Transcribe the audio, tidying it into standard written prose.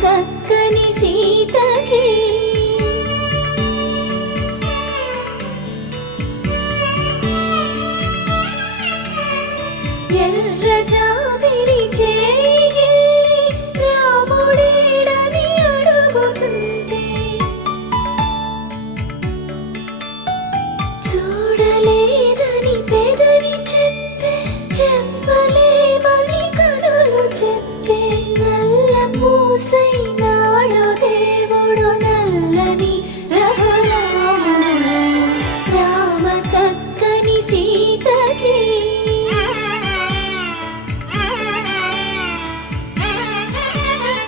చక్కని సీతకి ఎర్ర జాబిలి చేయి రాముడేడని అడుగుతుంటే చూడలేదని పెదవి చెప్పే చెప్పలేమని కనులు చెప్పే నల్ల పూసై